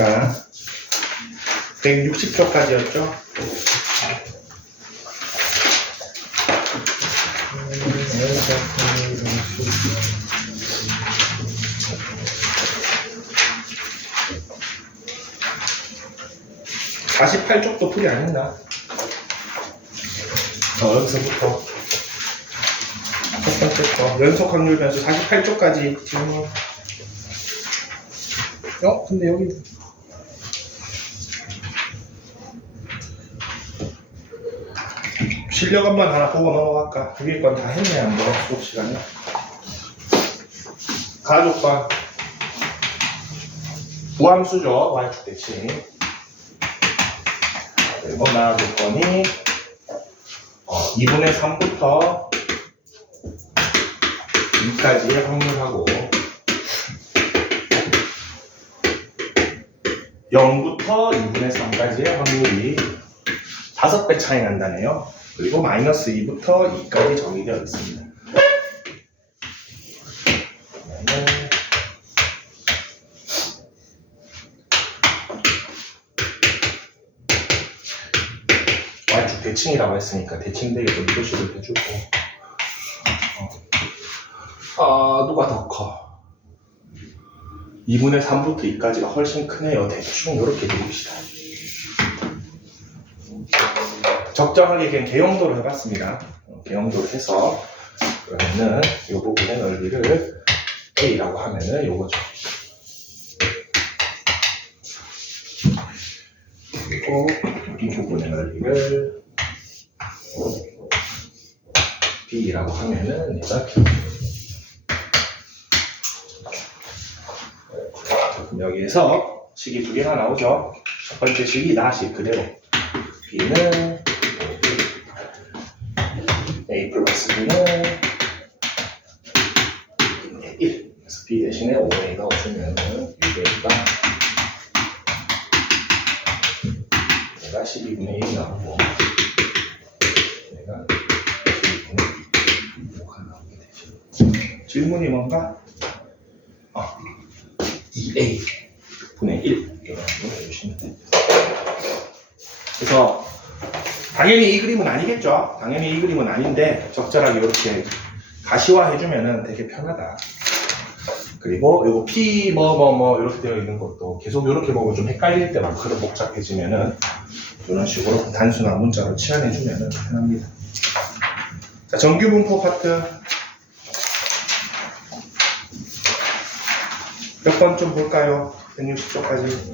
시간 160초까지였죠? 48쪽도 풀이 안 했나? 여기서부터 첫 번째 거 연속 확률 변수 48쪽까지 질문. 근데 여기 실력업만 하나 보고 넘어갈까? 위에 건 다 했네. 안 돼? 수업 시간에 가족관 부함수죠. y축 대칭. 그리고 나조건이 2분의 3부터 2까지의 확률하고 0부터 2분의 3까지의 확률이 5배 차이 난다네요. 그리고 마이너스 2부터 2까지 정의되어 있습니다. y축 대칭이라고 했으니까 대칭되게 표시를 해주고 누가 더 커? 2분의 3부터 2까지가 훨씬 크네요. 대충 이렇게 그립시다. 적정하게 그냥 개용도로 해봤습니다. 개용도로 해서 그러면은 이 부분의 넓이를 A라고 하면은 요거죠. 그리고 이 부분의 넓이를 B라고 하면은 얘가 B. 그럼 여기에서 식이 두 개가 나오죠. 첫 번째 식이 나식 그대로 B는 A 플러스 B는 1. 그래서 B 대신에 5A가 없으면 6A가 얘가 12분의 1이 나오고 얘가 12분의 5가 나오게 되죠. 질문이 뭔가? 2A 분의 1 이렇게 해주시면 됩니다. 그래서 당연히 이 그림은 아니겠죠. 당연히 이 그림은 아닌데 적절하게 이렇게 가시화해주면 되게 편하다. 그리고 이거 P 이렇게 되어 있는 것도 계속 이렇게 보면 좀 헷갈릴 때 마크로 복잡해지면은 이런 식으로 단순한 문자로 치환해주면 편합니다. 자, 정규분포 파트 몇 번 좀 볼까요? 160초까지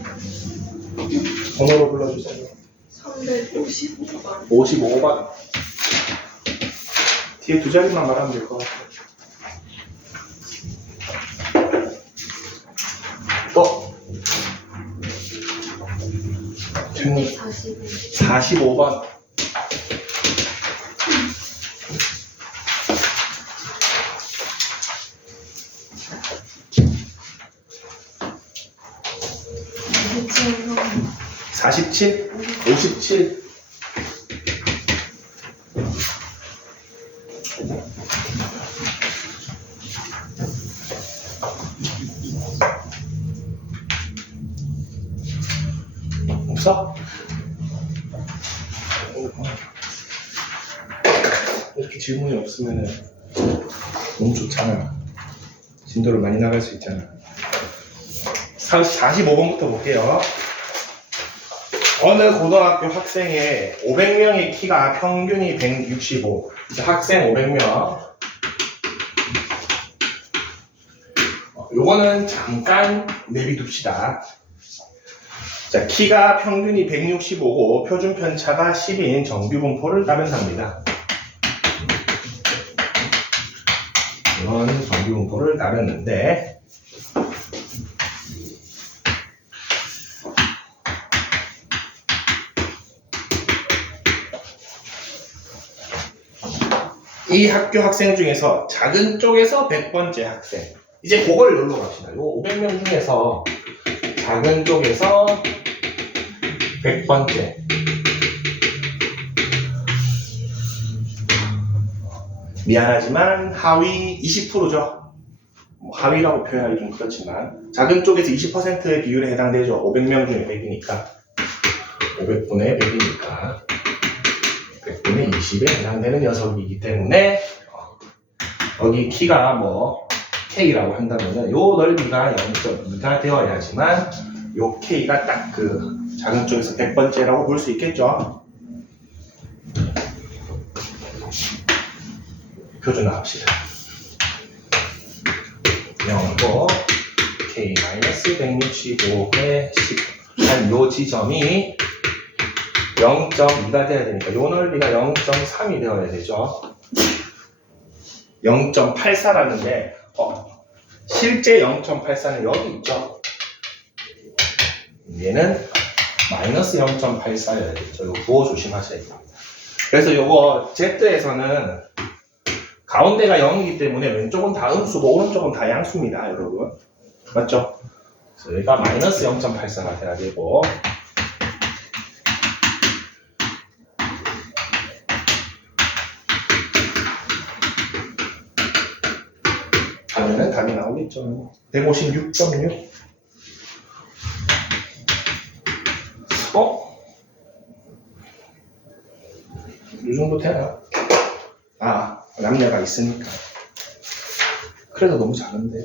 번호로 불러주세요. 355번. 55번. 뒤에 두 자리만 말하면 될 것 같아요. 또 45번. 47, 57. 없어? 이렇게 질문이 없으면 너무 좋잖아. 진도를 많이 나갈 수 있잖아. 45번부터 볼게요. 어느 고등학교 학생의 500명의 키가 평균이 165. 이제 학생 500명. 요거는 잠깐 내비둡시다. 자, 키가 평균이 165고 표준 편차가 10인 정규 분포를 따른답니다. 이건 정규 분포를 따르는데 이 학교 학생 중에서 작은 쪽에서 100번째 학생. 이제 그걸 놀러 갑시다. 요 500명 중에서 작은 쪽에서 100번째. 미안하지만 하위 20%죠. 뭐 하위라고 표현하기 좀 그렇지만 작은 쪽에서 20%의 비율에 해당되죠. 500명 중에 100이니까 500분의 100이니까 100분의 20에 해당되는 녀석이기 때문에 여기 키가 뭐 K라고 한다면은 요 넓이가 0.2가 되어야지만 요 K가 딱 그 작은 쪽에서 100번째라고 볼 수 있겠죠. 표준화합시다. 0하고 K-165의 10 한 요 지점이 0.2가 돼야 되니까 요 넓이가 0.3이 되어야 되죠. 0.84라는데 실제 0.84는 여기 있죠. 얘는 마이너스 0.84여야 되죠. 이거 부호 조심하셔야 됩니다. 그래서 요거 Z에서는 가운데가 0이기 때문에 왼쪽은 다 음수고 오른쪽은 다 양수입니다, 여러분. 맞죠? 그래서 여기가 마이너스 0.84가 돼야 되고 하면은 답이 나오겠죠. 156.6. 이 정도 되나? 남녀가 있으니까. 그래도 너무 작은데.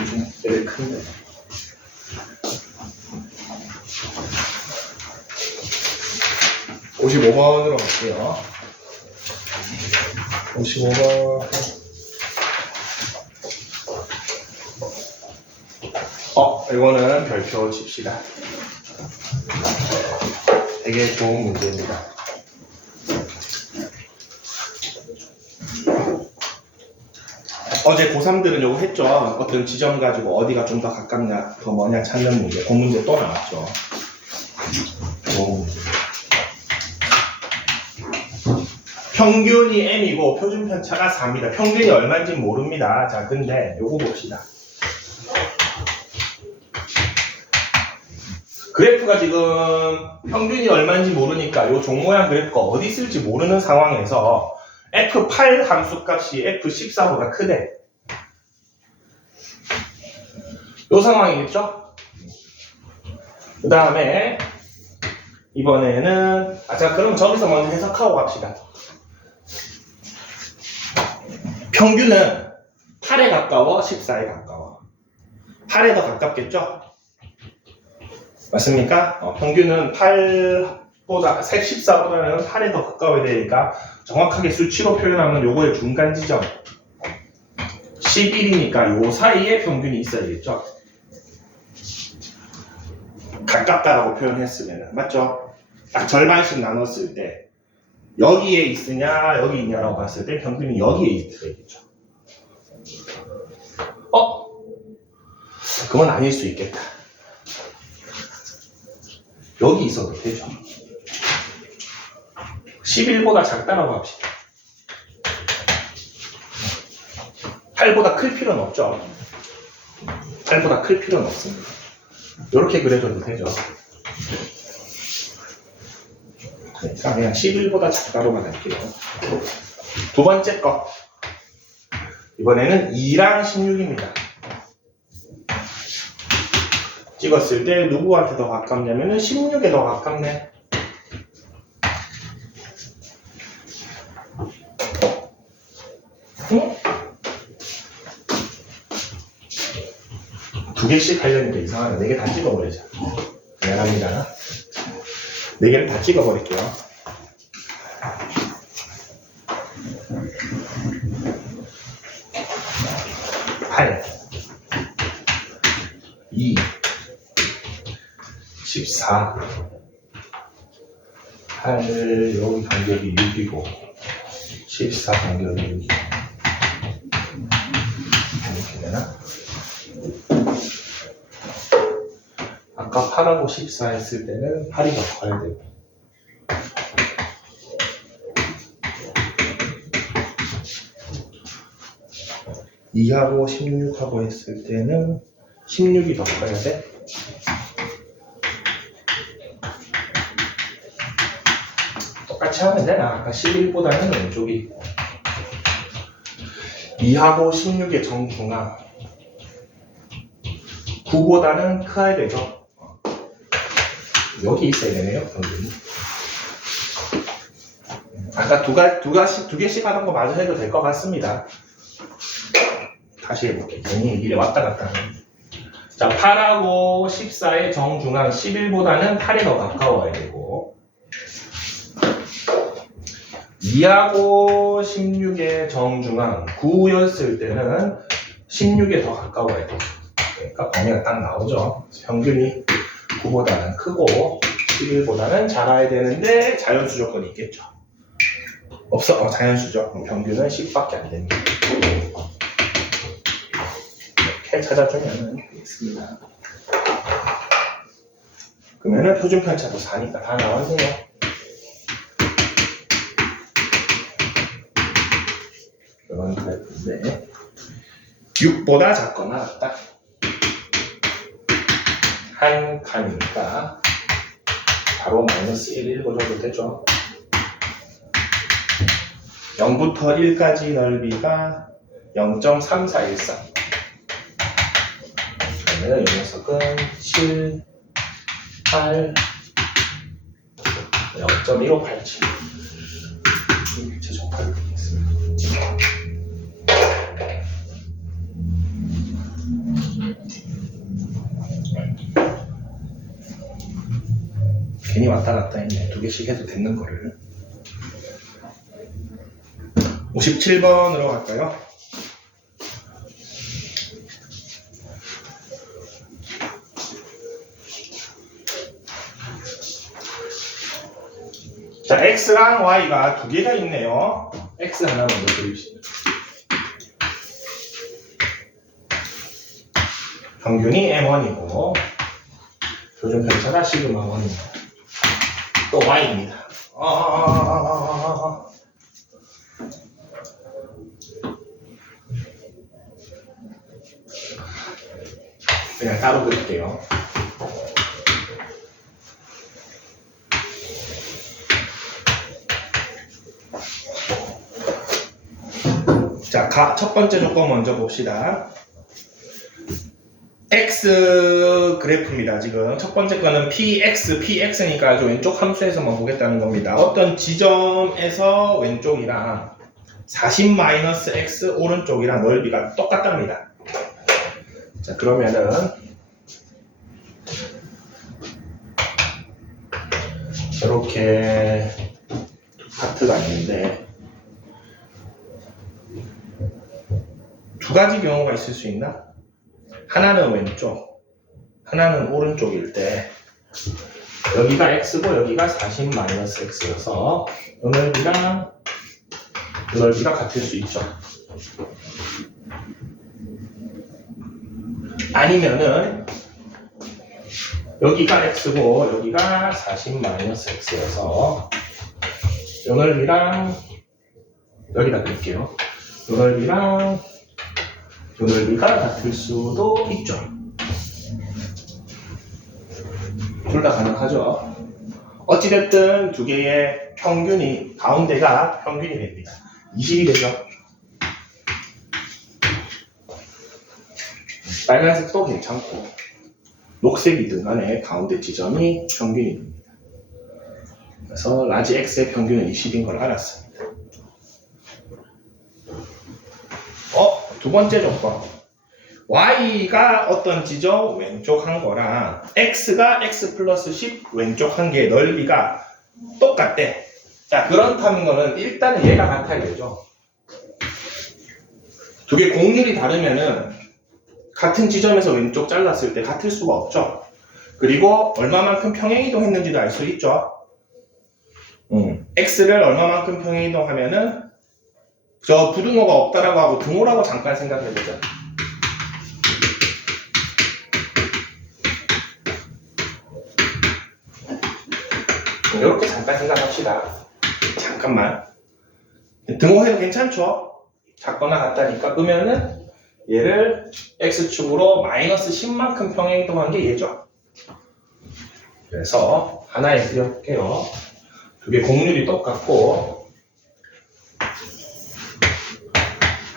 요즘 애들 큰데. 55번으로 갈게요. 55번. 이거는 별표 칩시다. 되게 좋은 문제입니다. 어제 고3들은 요거 했죠. 어떤 지점 가지고 어디가 좀 더 가깝냐, 더 뭐냐 찾는 문제. 그 문제 또 나왔죠. 평균이 m이고 표준 편차가 4입니다. 평균이 얼마인지 모릅니다. 자, 근데 요거 봅시다. 그래프가 지금 평균이 얼마인지 모르니까 요 종 모양 그래프가 어디 있을지 모르는 상황에서 F8 함수값이 F14보다 크대. 요 상황이겠죠? 그 다음에 이번에는 자, 그럼 저기서 먼저 해석하고 갑시다. 평균은 8에 가까워, 14에 가까워. 8에 더 가깝겠죠? 맞습니까? 평균은 8보다, 14보다는 8에 더 가까워야 되니까 정확하게 수치로 표현하면 요거의 중간 지점 11이니까 요 사이에 평균이 있어야겠죠? 가깝다라고 표현했으면 맞죠? 딱 절반씩 나눴을 때 여기에 있으냐 여기 있냐라고 봤을 때 평균이 여기에 있어야겠죠. 그건 아닐 수 있겠다. 여기 있어도 되죠. 11보다 작다라고 합시다. 8보다 클 필요는 없죠. 8보다 클 필요는 없습니다. 이렇게 그려줘도 되죠. 그러니까 그냥 11보다 작다로만 할게요. 두 번째 거. 이번에는 2랑 16입니다. 찍었을 때 누구한테 더 가깝냐면은 16에 더 가깝네. 응? 두 개씩 하려니까 이상하네. 4개 다 찍어버리자. 미안합니다. 4개를 다 찍어버릴게요. 8 2 14 8 여기 간격이 6이고 14 간격이 6이고 이렇게 되나? 아까 8하고 14 했을 때는 8이 더 커야 되고 2하고 16하고 했을 때는 16이 더 커야 돼? 똑같이 하면 되나? 아까 11보다는 왼쪽이 2하고 16의 정중앙 9보다는 커야 되죠. 여기 있어야 되네요. 평균이. 아까 두 개씩 하던 거 마저 해도 될 것 같습니다. 다시 해볼게요. 괜히 이래 왔다 갔다 하네. 자, 8하고 14의 정중앙 11보다는 8이 더 가까워야 되고 2하고 16의 정중앙 9였을 때는 16에 더 가까워야 돼요. 그러니까 범위가 딱 나오죠. 평균이 9보다는 크고 11보다는 작아야 되는데 자연수 조건이 있겠죠. 없어? 자연수죠. 그럼 평균은 10밖에 안 됩니다. 이렇게 찾아주면 되겠습니다. 그러면은 표준 편차도 4니까 다 나왔네요. 이런 그래프인데 6보다 작거나 같다. 한 칸이니까 바로 마이너스 1 읽어줘도 되죠. 0부터 1까지 넓이가 0.3413. 그러면 이 녀석은 7, 8, 0.1587. 최종 답이 되겠습니다. 괜히 왔다 갔다 했네. 두 개씩 해도 되는 거를. 57번으로 갈까요? 자, X랑 Y가 두 개가 있네요. X 하나 먼저 그립시다. 평균이 M1이고 표준 편차가 시그마 1입니다. 또 Y입니다. 그냥 따로 그릴게요. 자, 첫 번째 조건 먼저 봅시다. X 그래프입니다. 지금 첫 번째 거는 PX니까 왼쪽 함수에서만 보겠다는 겁니다. 어떤 지점에서 왼쪽이랑 40-X 오른쪽이랑 넓이가 똑같답니다. 자, 그러면은 이렇게 파트가 있는데 두 가지 경우가 있을 수 있나? 하나는 왼쪽, 하나는 오른쪽일 때 여기가 X고 여기가 40-X여서 이 넓이랑 이 넓이가 같을 수 있죠. 아니면은 여기가 X고 여기가 40-X여서 이 넓이랑 여기다 그릴게요. 이 넓이랑 이 넓이가 같을 수도 있죠. 둘 다 가능하죠. 어찌됐든 두 개의 평균이 가운데가 평균이 됩니다. 20이 되죠. 빨간색도 괜찮고 녹색이든 간에 가운데 지점이 평균이 됩니다. 그래서 라지 X의 평균은 20인 걸 알았습니다. 두 번째 조건. Y가 어떤 지점 왼쪽 한 거랑 X가 X 플러스 10 왼쪽 한 개의 넓이가 똑같대. 자, 그렇다는 거는 일단은 얘가 같아야 되죠. 두 개 공률이 다르면은 같은 지점에서 왼쪽 잘랐을 때 같을 수가 없죠. 그리고 얼마만큼 평행이동 했는지도 알 수 있죠. X를 얼마만큼 평행이동하면은 저 부등호가 없다라고 하고 등호라고 잠깐 생각해보자. 이렇게 잠깐 생각합시다. 잠깐만. 등호해도 괜찮죠? 작거나 같다니까. 그러면은 얘를 X축으로 마이너스 10만큼 평행이동한 게 얘죠. 그래서 하나에 그려볼게요. 두 개 공률이 똑같고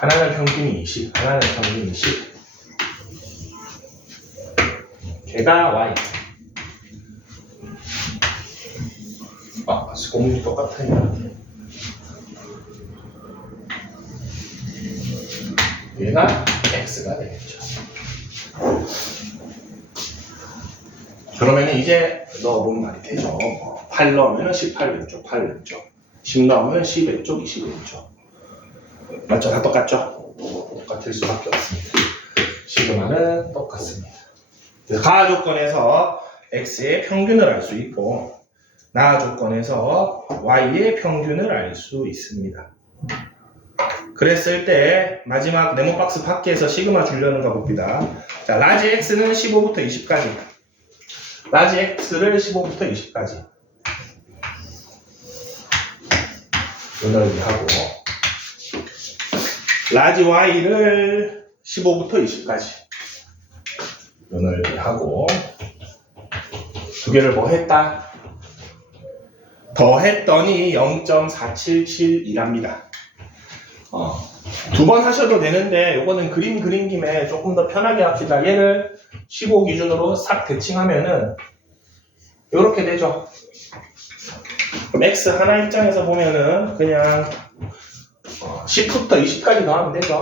하나는 평균이 20, 하나는 평균이 10. 걔가 y. 공률이 똑같아요. 얘가 x가 되겠죠. 그러면 이제 넣어보면 말이 되죠. 8 넣으면 18 왼쪽, 8 왼쪽. 10 넣으면 10 왼쪽, 20 왼쪽. 맞죠? 다 똑같죠? 똑같을 수밖에 없습니다. 시그마는 똑같습니다. 가하 조건에서 x의 평균을 알 수 있고 나하 조건에서 y의 평균을 알 수 있습니다. 그랬을 때 마지막 네모 박스 밖에서 시그마 주려는가 봅니다. 자, 라지 x는 15부터 20까지. 라지 x를 15부터 20까지. 요 넓이하고 라지 y를 15부터 20까지. 요 넓이하고 두 개를 뭐 했다? 더했더니 0.477이랍니다. 두 번 하셔도 되는데 요거는 그림 그린 김에 조금 더 편하게 합시다. 얘를 15 기준으로 싹 대칭하면은 요렇게 되죠. 그럼 x 하나 입장에서 보면은 그냥 10부터 20까지 더하면 되죠.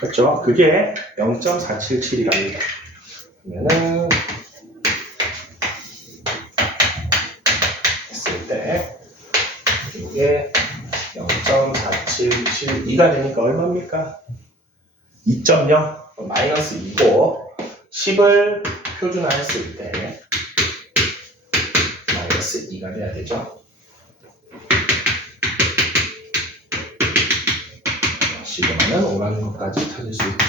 그렇죠? 그게 0.477이랍니다. 그러면은 했을 때 이게 0.477이가 되니까 얼마입니까? 2.0 마이너스 2고 10을 표준화했을 때 마이너스 2가 돼야 되죠. 시그마는 오라는 것까지 찾을 수 있다.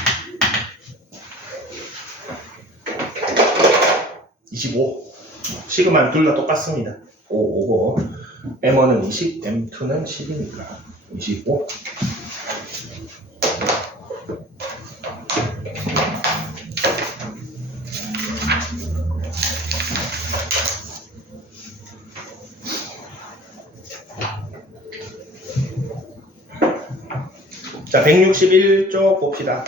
25 시그마는 둘 다 똑같습니다. 5고 M1은 20, M2는 10이니까 25. 자, 161쪽 봅시다.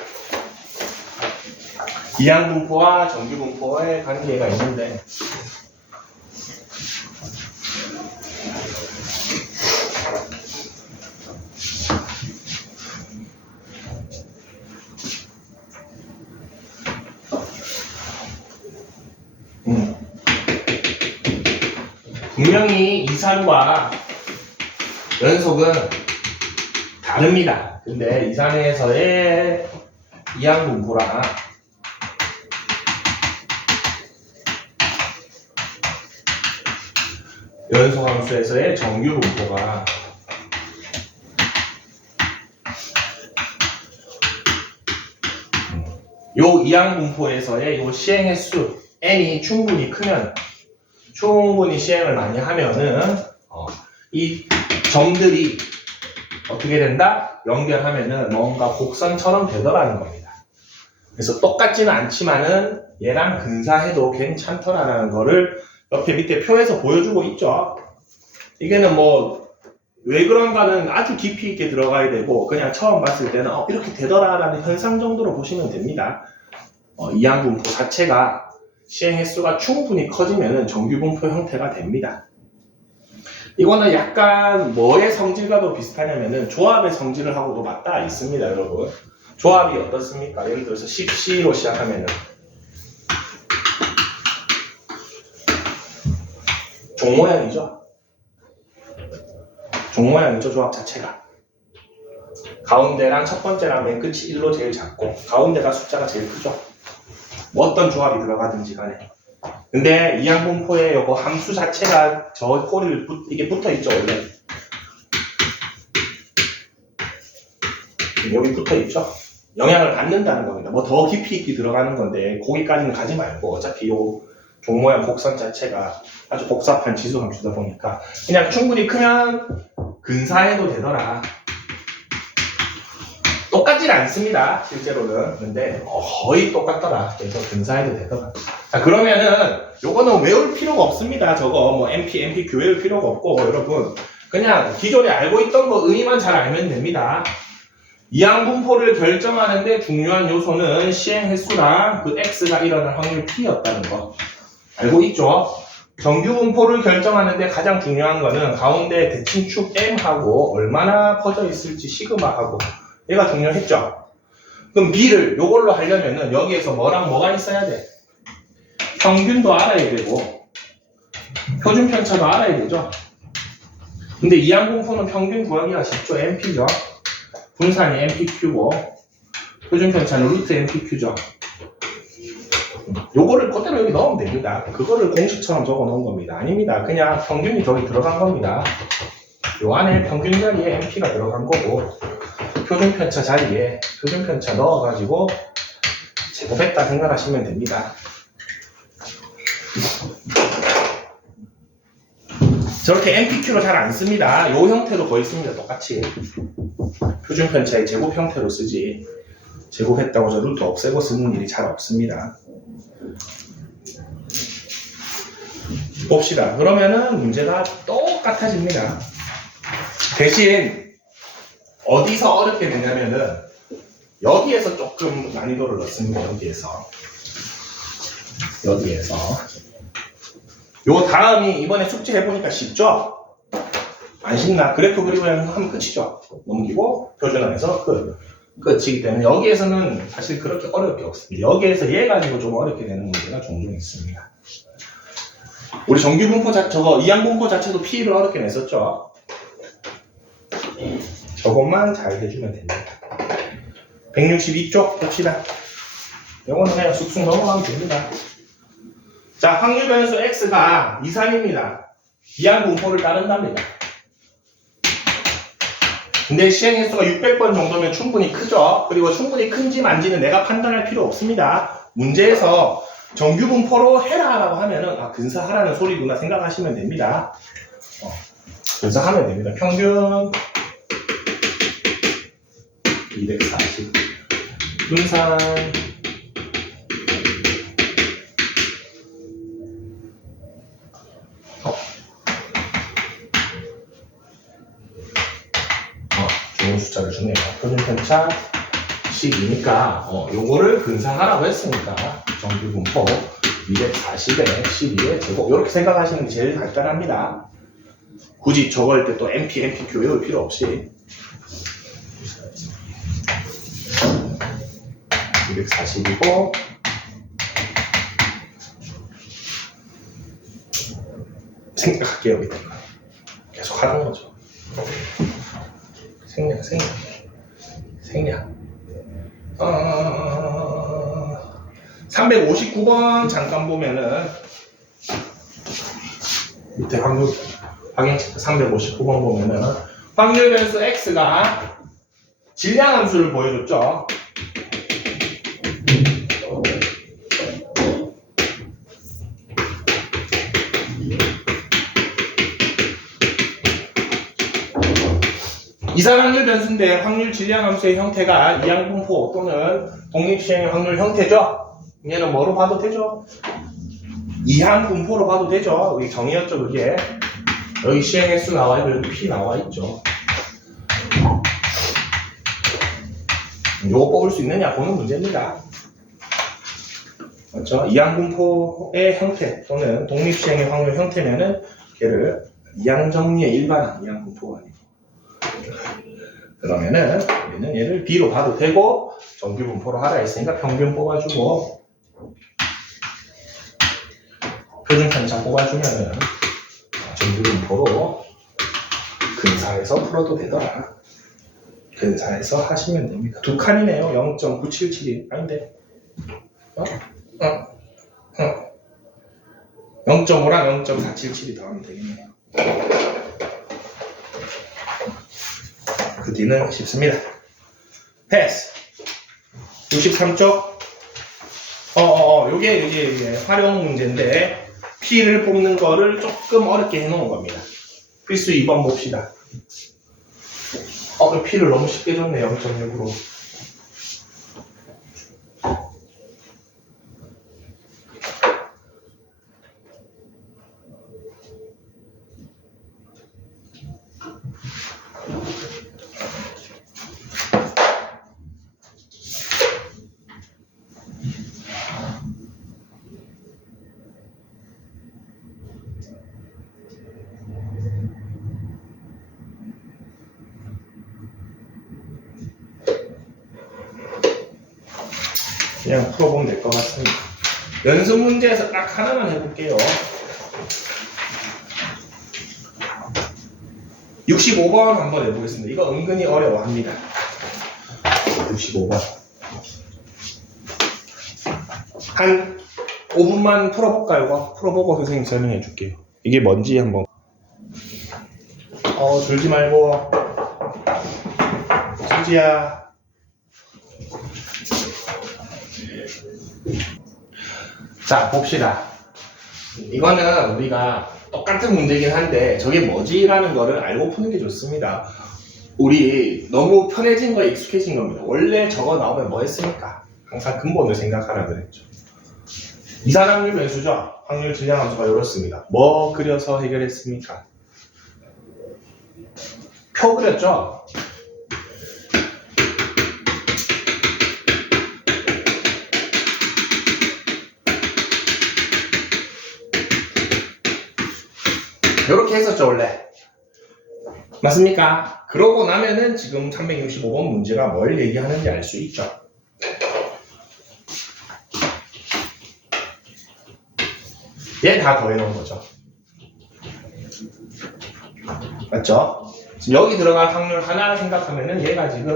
이항분포와 정규분포의 관계가 있는데 분명히 이산과 연속은 다릅니다. 근데 이산에서의 이항분포랑 연소함수에서의 정규분포가 요 이항분포에서의 요 시행 횟수 n이 충분히 크면 충분히 시행을 많이 하면은 이 점들이 어떻게 된다? 연결하면은 뭔가 곡선처럼 되더라는 겁니다. 그래서 똑같지는 않지만은 얘랑 근사해도 괜찮더라는 거를 옆에 밑에 표에서 보여주고 있죠. 이게는 뭐 왜 그런가는 아주 깊이 있게 들어가야 되고 그냥 처음 봤을 때는 이렇게 되더라라는 현상 정도로 보시면 됩니다. 이항분포 자체가 시행 횟수가 충분히 커지면은 정규분포 형태가 됩니다. 이거는 약간 뭐의 성질과도 비슷하냐면은 조합의 성질을 하고도 맞닿아 있습니다, 여러분. 조합이 어떻습니까? 예를 들어서 10C로 시작하면은 종 모양이죠. 종 모양이죠, 조합 자체가. 가운데랑 첫 번째랑 맨 끝이 1로 제일 작고 가운데가 숫자가 제일 크죠. 뭐 어떤 조합이 들어가든지 간에. 근데 이항분포의 요거 함수 자체가 저 꼬리를 이게 붙어 있죠, 원래. 여기 붙어 있죠. 영향을 받는다는 겁니다. 뭐 더 깊이 있게 들어가는 건데 거기까지는 가지 말고 어차피 요 종 모양 곡선 자체가 아주 복잡한 지수 함수다 보니까 그냥 충분히 크면 근사해도 되더라. 똑같진 않습니다, 실제로는. 근데 거의 똑같더라. 그래서 근사해도 되더라. 자, 그러면은 요거는 외울 필요가 없습니다. 저거 뭐 MP, MPQ 외울 필요가 없고 여러분 그냥 기존에 알고 있던 거 의미만 잘 알면 됩니다. 이항분포를 결정하는데 중요한 요소는 시행 횟수랑 그 x가 일어날 확률 p였다는 거 알고 있죠? 정규 분포를 결정하는데 가장 중요한 거는 가운데 대칭축 m하고 얼마나 퍼져 있을지 시그마하고 얘가 중요했죠? 그럼 b를 요걸로 하려면은 여기에서 뭐랑 뭐가 있어야 돼? 평균도 알아야 되고 표준 편차도 알아야 되죠? 근데 이항분포는 평균 구하기가 쉽죠? np죠? 분산이 npq고 표준 편차는 루트 npq죠? 요거를 그대로 여기 넣으면 됩니다. 그거를 공식처럼 적어 놓은 겁니다. 아닙니다. 그냥 평균이 저기 들어간 겁니다. 요 안에 평균 자리에 np가 들어간 거고 표준 편차 자리에 표준 편차 넣어가지고 제곱했다 생각하시면 됩니다. 저렇게 npq로 잘 안 씁니다. 요 형태도 거의 씁니다. 똑같이 표준 편차의 제곱 형태로 쓰지 제곱했다고 저 루트 없애고 쓰는 일이 잘 없습니다. 봅시다. 그러면은 문제가 똑같아집니다. 대신 어디서 어렵게 되냐면은 여기에서 조금 난이도를 넣습니다. 여기에서 요 다음이 이번에 숙제 해보니까 쉽죠? 안 쉽나? 그래프 그리고 하면 끝이죠. 넘기고 표준화해서 끝이기 때문에 여기에서는 사실 그렇게 어려울 게 없습니다. 여기에서 얘 가지고 좀 어렵게 되는 문제가 종종 있습니다. 우리 정규분포 저거 이항분포 자체도 P를 어렵게 냈었죠. 저것만 잘 해주면 됩니다. 162쪽 봅시다. 이거는 그냥 쑥쑥 넘어가면 됩니다. 자, 확률 변수 X가 2, 3입니다. 이항분포를 따른답니다. 근데 시행 횟수가 600번 정도면 충분히 크죠. 그리고 충분히 큰지 만지는 내가 판단할 필요 없습니다. 문제에서 정규 분포로 해라라고 하면은 근사하라는 소리구나 생각하시면 됩니다. 근사하면 됩니다. 평균 240 분산 좋은 숫자를 주네요. 표준 편차 12니까 요거를 근사하라고 했으니까 정규 분포 240에 12의 제곱 이렇게 생각하시는 게 제일 간단합니다. 굳이 적을 때 또 NP, NPQ 외울 필요 없이 240이고 생략할게요. 밑에 거 계속 하는 거죠. 생략 359번 잠깐 보면은 밑에 방향치표 359번 보면은 확률 변수 X가 질량 함수를 보여줬죠. 이산확률 변수인데 확률 질량 함수의 형태가 이항분포 또는 독립시행의 확률 형태죠. 얘는 뭐로 봐도 되죠? 이항분포로 봐도 되죠. 여기 정의였죠, 그게. 여기 시행횟수 나와 있고 여기 P 나와 있죠. 요거 뽑을 수 있느냐 보는 문제입니다. 맞죠? 이항분포의 형태 또는 독립시행의 확률 형태면은 걔를 이항정리의 일반항 이항분포가 아니고 그러면은 우리는 얘를 B로 봐도 되고 정규분포로 하라 했으니까 평균 뽑아주고 표준편차 뽑아주면은 정규분포로 근사해서 풀어도 되더라. 근사해서 하시면 됩니다. 두 칸이네요. 0.977이 아닌데 0.5랑 0.477이 더하면 되겠네요. 그 뒤는 쉽습니다. 패스. 63쪽. 요게 활용 문제인데 P를 뽑는 거를 조금 어렵게 해놓은 겁니다. 필수 2번 봅시다. P를 너무 쉽게 줬네. 0.6으로. 그냥 풀어보면 될 것 같습니다. 연습 문제에서 딱 하나만 해볼게요. 65번 한번 해보겠습니다. 이거 은근히 어려워합니다. 65번. 한 5분만 풀어볼까요? 이거? 풀어보고 선생님 설명해 줄게요. 이게 뭔지 한번. 줄지 말고. 수지야. 자, 봅시다. 이거는 우리가 똑같은 문제긴 한데 저게 뭐지라는 거를 알고 푸는 게 좋습니다. 우리 너무 편해진 거에 익숙해진 겁니다. 원래 저거 나오면 뭐 했습니까? 항상 근본을 생각하라 그랬죠. 이산확률 변수죠. 확률 질량함수가 이렇습니다. 뭐 그려서 해결했습니까? 표 그렸죠? 이렇게 했었죠 원래. 맞습니까? 그러고 나면은 지금 365번 문제가 뭘 얘기하는지 알 수 있죠. 얘 다 더해놓은 거죠. 맞죠? 지금 여기 들어갈 확률 하나 생각하면은 얘가 지금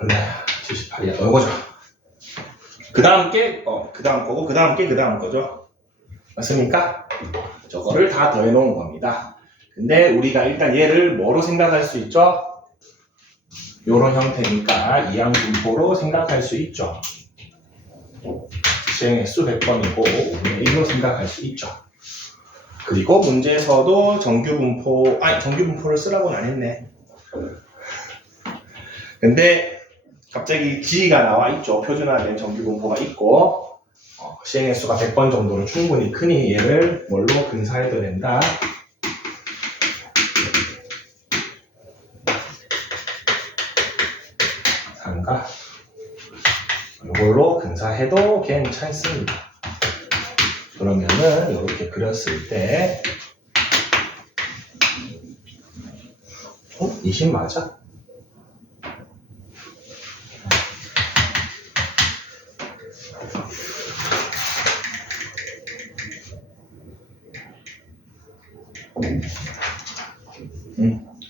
얼마야? 78이야. 이거죠. 그 다음 게, 그 다음 거고, 그 다음 게 그 다음 거죠. 맞습니까? 저거를 다 더해놓은 겁니다. 근데 우리가 일단 얘를 뭐로 생각할 수 있죠? 요런 형태니까 이항분포로 생각할 수 있죠. 시행횟수 100번이고 5분의 1로 생각할 수 있죠. 그리고 문제에서도 정규분포를 쓰라고는 안 했네. 근데 갑자기 G가 나와 있죠. 표준화된 정규분포가 있고 시행횟수가 100번 정도는 충분히 크니 얘를 뭘로 근사해도 된다. 상가 이걸로 근사해도 괜찮습니다. 그러면은 이렇게 그렸을 때 20 맞아?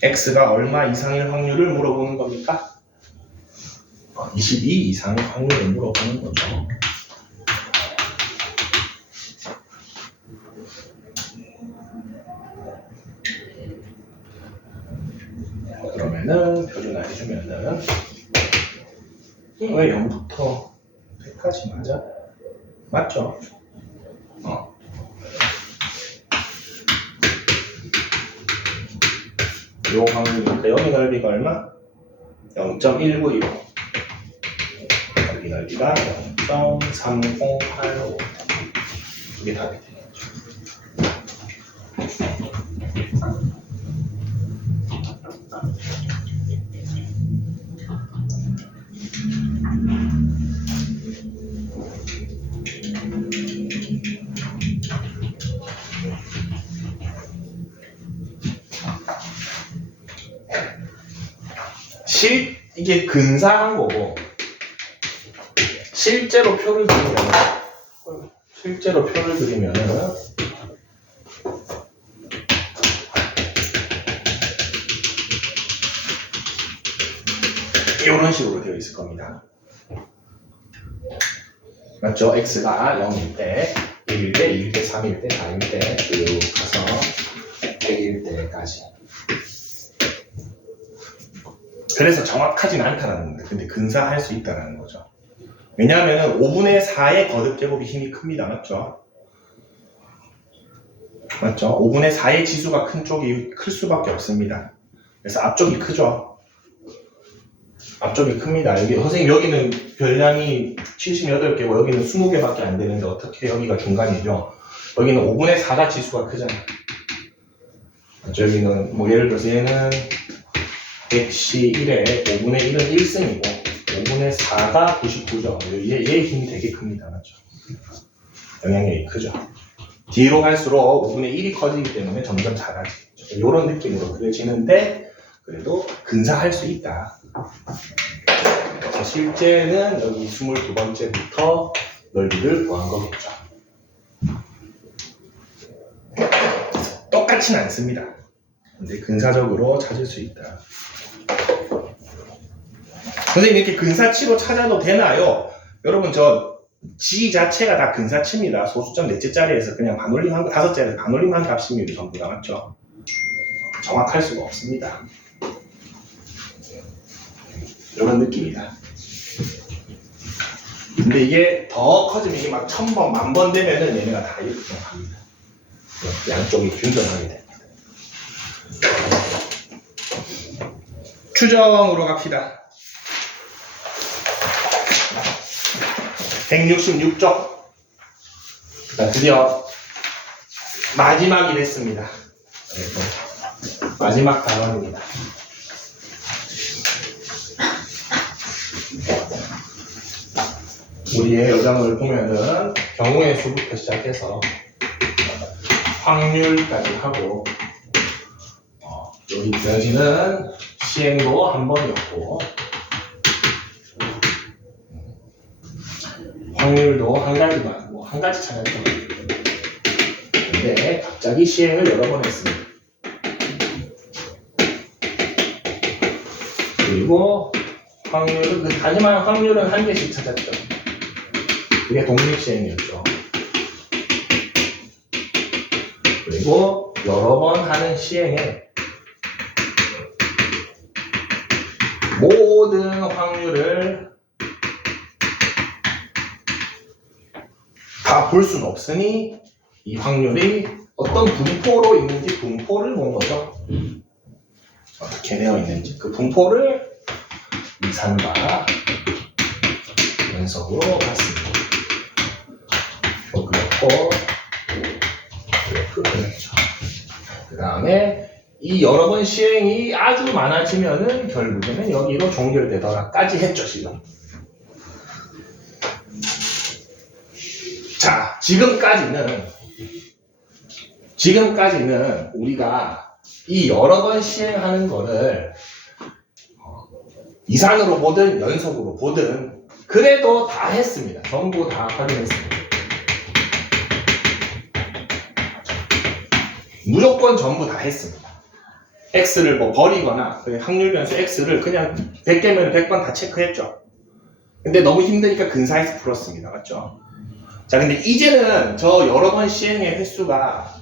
X가 얼마 이상일 확률을 물어보는 겁니까? 22 이상의 확률을 물어보는 거죠. 그러면은 표준화 해주면은 왜 0부터 100까지 맞아? 맞죠? 요 확률이니까 여기 넓이가 얼마? 0.195 여기 넓이가 0.3085 이게 답이 되겠죠. 이게 근사한 거고 실제로 표를 그리면은 이런 식으로 되어 있을 겁니다. 맞죠? X가 0일 때, 1일 때, 2일 때, 3일 때, 4일 때 쭉 가서 100일 때까지. 그래서 정확하진 않다라는 거예요. 근데 근사할 수 있다는 거죠. 왜냐하면 5분의 4의 거듭 제곱이 힘이 큽니다. 맞죠? 맞죠? 5분의 4의 지수가 큰 쪽이 클 수밖에 없습니다. 그래서 앞쪽이 크죠? 앞쪽이 큽니다. 여기, 선생님 여기는 별량이 78개고 여기는 20개밖에 안 되는데 어떻게 여기가 중간이죠? 여기는 5분의 4가 지수가 크잖아요. 맞죠? 여기는 뭐 예를 들어서 얘는 100시 1에 5분의 1은 1승이고 5분의 4가 99죠. 얘의 힘이 되게 큽니다. 맞죠? 영향력이 크죠. 뒤로 갈수록 5분의 1이 커지기 때문에 점점 작아지죠. 이런 느낌으로 그려지는데 그래도 근사할 수 있다. 그래서 실제는 여기 22번째부터 넓이를 구한 거겠죠. 똑같진 않습니다. 근데 근사적으로 찾을 수 있다. 선생님 이렇게 근사치로 찾아도 되나요? 여러분 저 G 자체가 다 근사치입니다. 소수점 넷째 자리에서 그냥 반올림 한 거, 다섯 자리에서 반올림 한 값입니다. 전부 다 맞죠? 정확할 수가 없습니다. 이런 느낌이다. 근데 이게 더 커지면 이게 막 1000번, 10,000번 되면은 얘네가 다 이렇게 갑니다. 양쪽이 균등하게 됩니다. 추정으로 갑시다. 166쪽. 드디어 마지막이 됐습니다. 마지막 단원입니다. 우리의 요령을 보면은 경우의 수부터 시작해서 확률까지 하고 여기 변신은 시행도 한 번이었고 확률도 한 가지만 한 가지 찾았던 거예요. 근데 갑자기 시행을 여러 번 했습니다. 그리고 확률은 하지만 확률은 한 개씩 찾았죠. 그게 독립시행이었죠. 그리고 여러 번 하는 시행에 모든 확률을 다 볼 수는 없으니 이 확률이 어떤 분포로 있는지 분포를 본 거죠. 어떻게 되어 있는지 그 분포를 이산과 연속으로 봤습니다. 그렇고 그렇죠. 그 다음에 이 여러 번 시행이 아주 많아지면은 결국에는 여기로 종결되더라까지 했죠 지금. 자, 지금까지는 우리가 이 여러 번 시행하는 거를 이산으로 보든 연속으로 보든 그래도 다 했습니다. 전부 다 확인했습니다. 무조건 전부 다 했습니다. X를 뭐 버리거나 확률 변수 X를 그냥 100개면 100번 다 체크했죠. 근데 너무 힘드니까 근사해서 풀었습니다. 맞죠? 자, 근데 이제는 저 여러 번 시행의 횟수가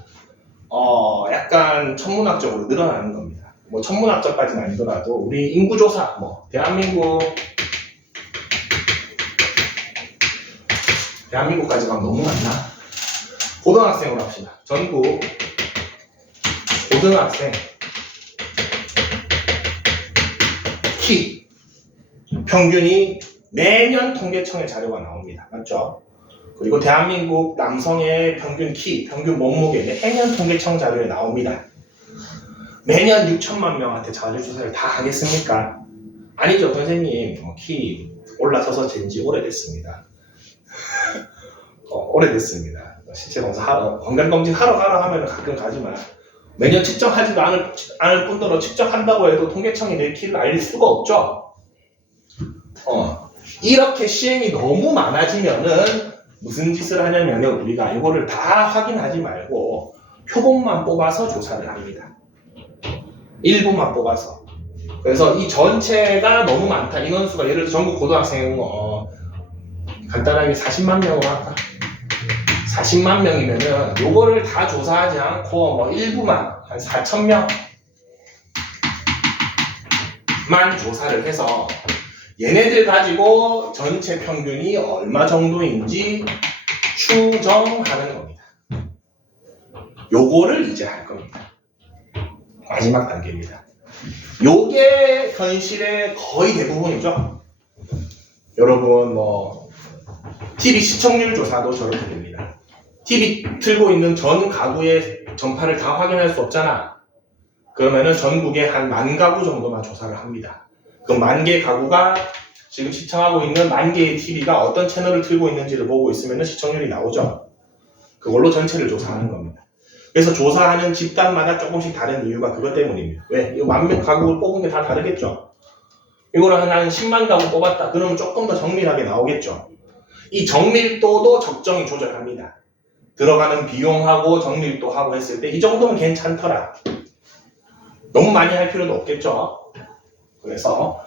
약간 천문학적으로 늘어나는 겁니다. 뭐 천문학적까지는 아니더라도 우리 인구조사, 뭐 대한민국까지 가면 너무 많나? 고등학생으로 합시다. 전국 고등학생 키 평균이 매년 통계청의 자료가 나옵니다. 맞죠? 그리고 대한민국 남성의 평균 키, 평균 몸무게 매년 통계청 자료에 나옵니다. 매년 6천만 명한테 자료조사를 다 하겠습니까? 아니죠, 선생님. 키 올라서서 잰지 오래됐습니다. 오래됐습니다. 신체 검사 건강검진 하러 가라 하면 가끔 가지만 매년 측정하지도 않을 뿐더러 측정한다고 해도 통계청이 내 키를 알릴 수가 없죠. 이렇게 시행이 너무 많아지면은 무슨 짓을 하냐면 우리가 이거를 다 확인하지 말고 표본만 뽑아서 조사를 합니다. 일부만 뽑아서. 그래서 이 전체가 너무 많다. 인원수가 예를 들어 전국 고등학생 간단하게 40만 명으로 할까? 40만 명이면은 요거를 다 조사하지 않고 뭐 일부만 한 4,000명만 조사를 해서 얘네들 가지고 전체 평균이 얼마 정도인지 추정하는 겁니다. 요거를 이제 할 겁니다. 마지막 단계입니다. 요게 현실의 거의 대부분이죠. 여러분 뭐 TV 시청률 조사도 저렇게 됩니다. TV 틀고 있는 전 가구의 전파를 다 확인할 수 없잖아. 그러면은 전국에 한 10,000가구 정도만 조사를 합니다. 그 10,000개 가구가 지금 시청하고 있는 10,000개의 TV가 어떤 채널을 틀고 있는지를 보고 있으면 시청률이 나오죠. 그걸로 전체를 조사하는 겁니다. 그래서 조사하는 집단마다 조금씩 다른 이유가 그것 때문입니다. 왜? 이거 10,000명 가구를 뽑은 게 다 다르겠죠. 이거를 한 10만 가구 뽑았다. 그러면 조금 더 정밀하게 나오겠죠. 이 정밀도도 적정히 조절합니다. 들어가는 비용하고 정밀도하고 했을 때 이 정도면 괜찮더라. 너무 많이 할 필요도 없겠죠. 그래서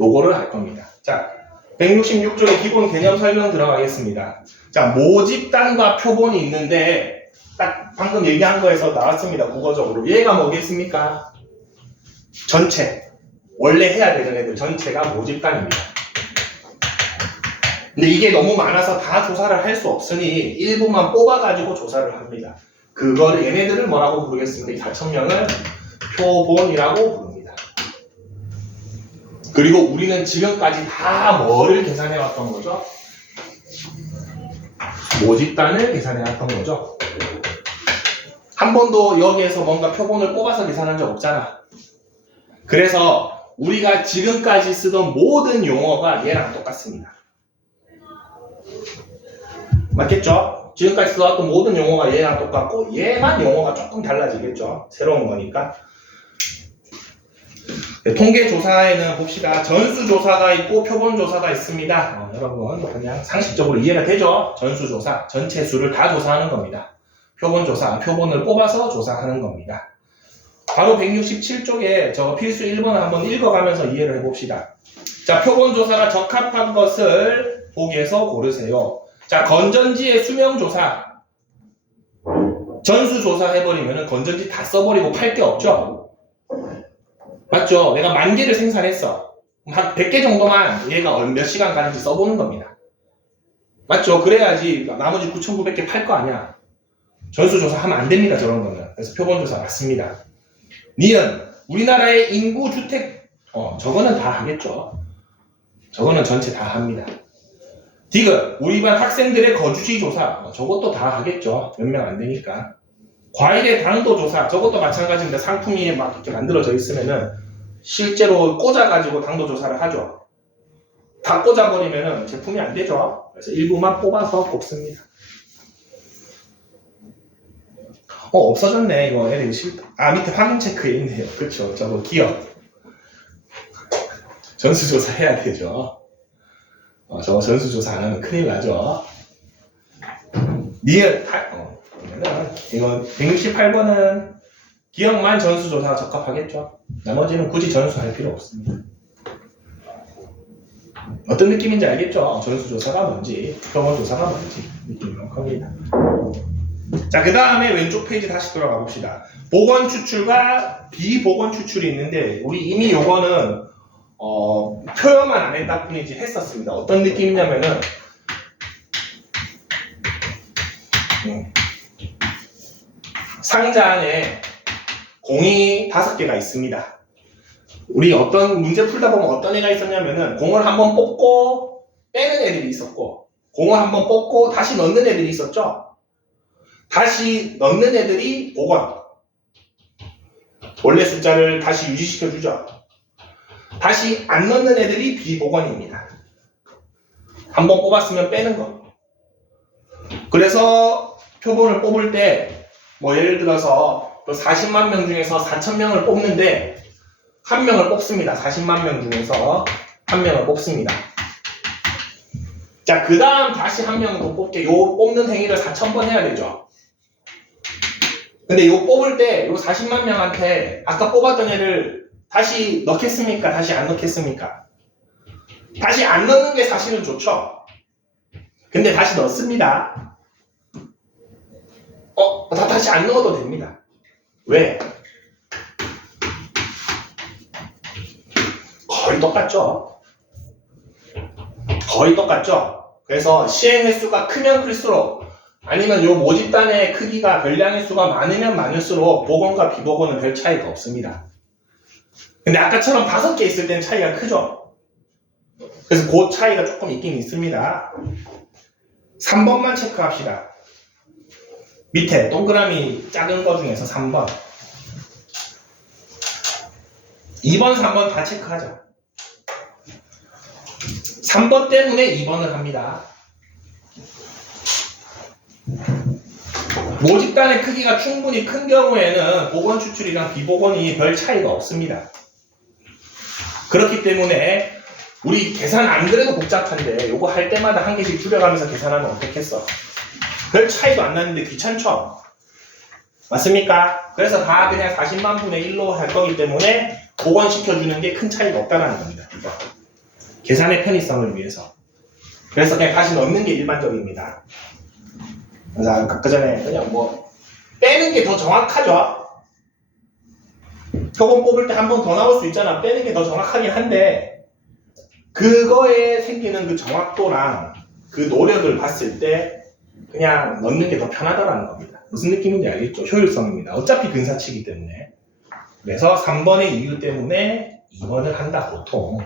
요거를 할 겁니다. 자, 166쪽의 기본 개념 설명 들어가겠습니다. 자, 모집단과 표본이 있는데 딱 방금 얘기한 거에서 나왔습니다. 국어적으로. 얘가 뭐겠습니까? 전체. 원래 해야 되는 애들 전체가 모집단입니다. 근데 이게 너무 많아서 다 조사를 할 수 없으니 일부만 뽑아가지고 조사를 합니다. 그거를 얘네들을 뭐라고 부르겠습니까? 이 4,000명을 표본이라고 부릅니다. 그리고 우리는 지금까지 다 뭐를 계산해 왔던 거죠? 모집단을 계산해 왔던 거죠. 한 번도 여기에서 뭔가 표본을 뽑아서 계산한 적 없잖아. 그래서 우리가 지금까지 쓰던 모든 용어가 얘랑 똑같습니다. 맞겠죠? 지금까지 써왔던 모든 용어가 얘랑 똑같고 얘만 용어가 조금 달라지겠죠. 새로운 거니까. 네, 통계조사에는 봅시다. 전수조사가 있고 표본조사가 있습니다. 여러분 그냥 상식적으로 이해가 되죠? 전수조사, 전체 수를 다 조사하는 겁니다. 표본조사, 표본을 뽑아서 조사하는 겁니다. 바로 167쪽에 저 필수 1번을 한번 읽어가면서 이해를 해봅시다. 자, 표본조사가 적합한 것을 보기에서 고르세요. 자, 건전지의 수명조사. 전수조사 해버리면 건전지 다 써버리고 팔 게 없죠? 맞죠? 내가 10,000개를 생산했어. 한 100개 정도만 얘가 몇 시간 가는지 써보는 겁니다. 맞죠? 그래야지 나머지 9,900개 팔 거 아니야. 전수조사 하면 안 됩니다, 저런 거는. 그래서 표본조사 맞습니다. 니은, 우리나라의 인구 주택, 저거는 다 하겠죠. 저거는 전체 다 합니다. 디귿, 우리 반 학생들의 거주지 조사, 저것도 다 하겠죠. 몇 명 안 되니까. 과일의 당도 조사, 저것도 마찬가지입니다. 상품이 막 이렇게 만들어져 있으면은 실제로 꽂아가지고 당도 조사를 하죠. 다 꽂아버리면은 제품이 안 되죠. 그래서 일부만 뽑아서 뽑습니다. 없어졌네. 이거 애들이 싫다. 밑에 확인 체크에 있네요. 그쵸. 저거 기억. 전수조사 해야 되죠. 저거 전수조사 안 하면 큰일 나죠. 니은, 이거 168번은 기억만 전수조사가 적합하겠죠. 나머지는 굳이 전수할 필요 없습니다. 어떤 느낌인지 알겠죠? 전수조사가 뭔지, 표본조사가 뭔지 느낌이 명확합니다. 자, 그 다음에 왼쪽 페이지 다시 돌아가 봅시다. 보건 추출과 비보건 추출이 있는데 우리 이미 요거는 표현만 안 했다 뿐이지 했었습니다. 어떤 느낌이냐면은 상자 안에 공이 5개가 있습니다. 우리 어떤 문제 풀다 보면 어떤 애가 있었냐면은 공을 한번 뽑고 빼는 애들이 있었고 공을 한번 뽑고 다시 넣는 애들이 있었죠. 다시 넣는 애들이 보건. 원래 숫자를 다시 유지시켜주죠. 다시 안 넣는 애들이 비보건입니다. 한번 뽑았으면 빼는 거. 그래서 표본을 뽑을 때 뭐 예를 들어서 40만 명 중에서 4,000명을 뽑는데 한 명을 뽑습니다. 40만 명 중에서 한 명을 뽑습니다. 자, 그 다음 다시 한 명 더 뽑게. 요 뽑는 행위를 4,000번 해야 되죠. 근데 요 뽑을 때 요 40만 명한테 아까 뽑았던 애를 다시 넣겠습니까? 다시 안 넣겠습니까? 다시 안 넣는 게 사실은 좋죠. 근데 다시 넣습니다. 다시 안 넣어도 됩니다. 왜? 거의 똑같죠. 거의 똑같죠. 그래서 시행 횟수가 크면 클수록 아니면 요 모집단의 크기가 별량의 수가 많으면 많을수록 보건과 비보건은 별 차이가 없습니다. 근데 아까처럼 5개 있을 땐 차이가 크죠. 그래서 그 차이가 조금 있긴 있습니다. 3번만 체크합시다. 밑에 동그라미 작은 거 중에서 3번. 2번, 3번 다 체크하자. 3번 때문에 2번을 합니다. 모집단의 크기가 충분히 큰 경우에는 복원 추출이랑 비복원이 별 차이가 없습니다. 그렇기 때문에 우리 계산 안 그래도 복잡한데 요거 할 때마다 한 개씩 줄여가면서 계산하면 어떻겠어? 별 차이도 안 나는데 귀찮죠? 맞습니까? 그래서 다 그냥 40만 분의 1로 할 거기 때문에 복원시켜주는 게 큰 차이가 없다는 겁니다. 이거. 계산의 편의성을 위해서. 그래서 그냥 다시 넣는 게 일반적입니다. 그래서 아까 그 전에 그냥 뭐 빼는 게 더 정확하죠? 표본 뽑을 때 한 번 더 나올 수 있잖아. 빼는 게 더 정확하긴 한데 그거에 생기는 그 정확도랑 그 노력을 봤을 때 그냥 넣는 게 더 편하다라는 겁니다. 무슨 느낌인지 알겠죠? 효율성입니다. 어차피 근사치기 때문에. 그래서 3번의 이유 때문에 2번을 한다 보통.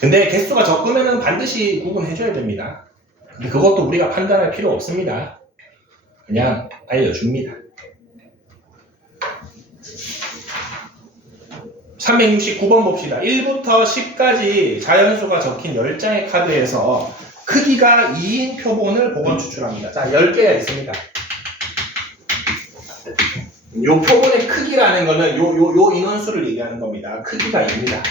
근데 개수가 적으면 반드시 구분해줘야 됩니다. 근데 그것도 우리가 판단할 필요 없습니다. 그냥 알려줍니다. 369번 봅시다. 1부터 10까지 자연수가 적힌 10장의 카드에서 크기가 2인 표본을 복원 추출합니다. 자, 10개가 있습니다. 요 표본의 크기라는 거는 요 인원수를 얘기하는 겁니다. 크기가 2입니다.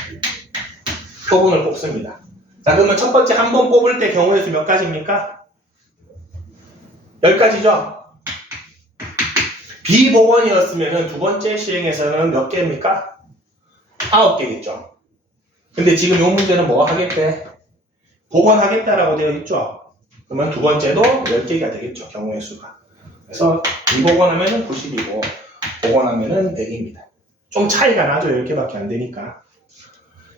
표본을 뽑습니다. 자, 그러면 첫 번째 한 번 뽑을 때 경우의 수 몇 가지입니까? 10가지죠? 비복원이었으면 두 번째 시행에서는 몇 개입니까? 9개겠죠. 근데 지금 이 문제는 뭐가 하겠대? 복원하겠다라고 되어 있죠. 그러면 두 번째도 10개가 되겠죠. 경우의 수가. 그래서 비복원하면 90이고 복원하면 100입니다. 좀 차이가 나죠. 10개밖에 안 되니까.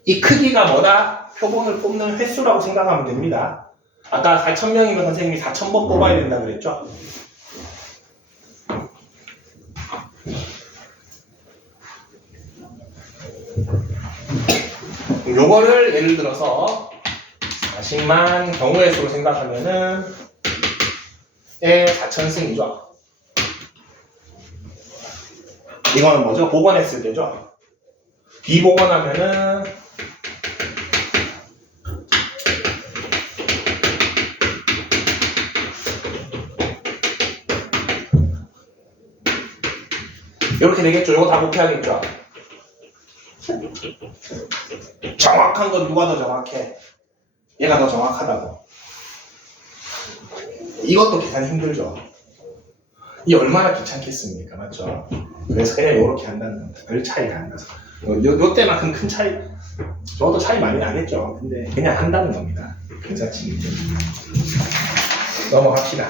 이 크기가 뭐다? 표본을 뽑는 횟수라고 생각하면 됩니다. 아까 4,000명이면 선생님이 4,000번 뽑아야 된다 그랬죠? 요거를 예를 들어서 40만 경우의 수로 생각하면은 4,000승이죠. 이거는 뭐죠? 복원했을 때죠. 비복원하면은 이렇게 되겠죠. 이거 다 곱해야겠죠. 정확한 건 누가 더 정확해? 얘가 더 정확하다고. 이것도 계산 힘들죠. 이 얼마나 귀찮겠습니까? 맞죠? 그래서 그냥 이렇게 한다는 겁니다. 별 차이가 안 나서. 요 때만큼 큰 차이, 저도 차이 많이 나겠죠. 근데 그냥 한다는 겁니다. 근사치기 때문에. 넘어갑시다.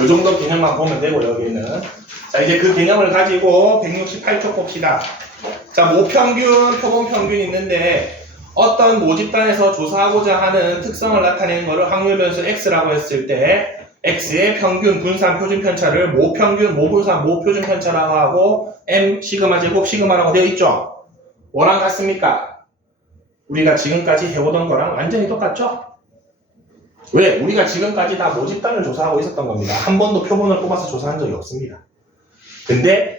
요 정도 개념만 보면 되고, 여기는. 자, 이제 그 개념을 가지고 168쪽 봅시다. 자, 모평균, 표본평균이 있는데 어떤 모집단에서 조사하고자 하는 특성을 나타내는 것을 확률 변수 x라고 했을 때 x의 평균, 분산, 표준 편차를 모평균, 모분산, 모표준 편차라고 하고 m 시그마 제곱 시그마라고 되어 있죠. 뭐랑 같습니까? 우리가 지금까지 해오던 거랑 완전히 똑같죠? 왜? 우리가 지금까지 다 모집단을 조사하고 있었던 겁니다. 한 번도 표본을 뽑아서 조사한 적이 없습니다. 근데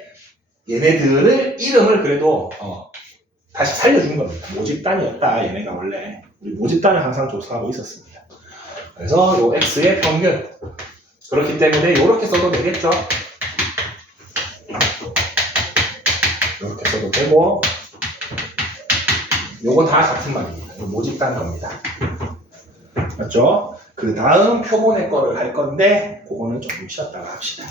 얘네들을 이름을 그래도 다시 살려준 겁니다. 모집단이었다. 얘네가 원래 우리 모집단을 항상 조사하고 있었습니다. 그래서 요 x의 평균 그렇기 때문에 이렇게 써도 되겠죠. 이렇게 써도 되고 요거 다 같은 말입니다. 이거 모집단 겁니다. 맞죠? 그 다음 표본의 거를 할 건데 그거는 조금 쉬었다가 합시다.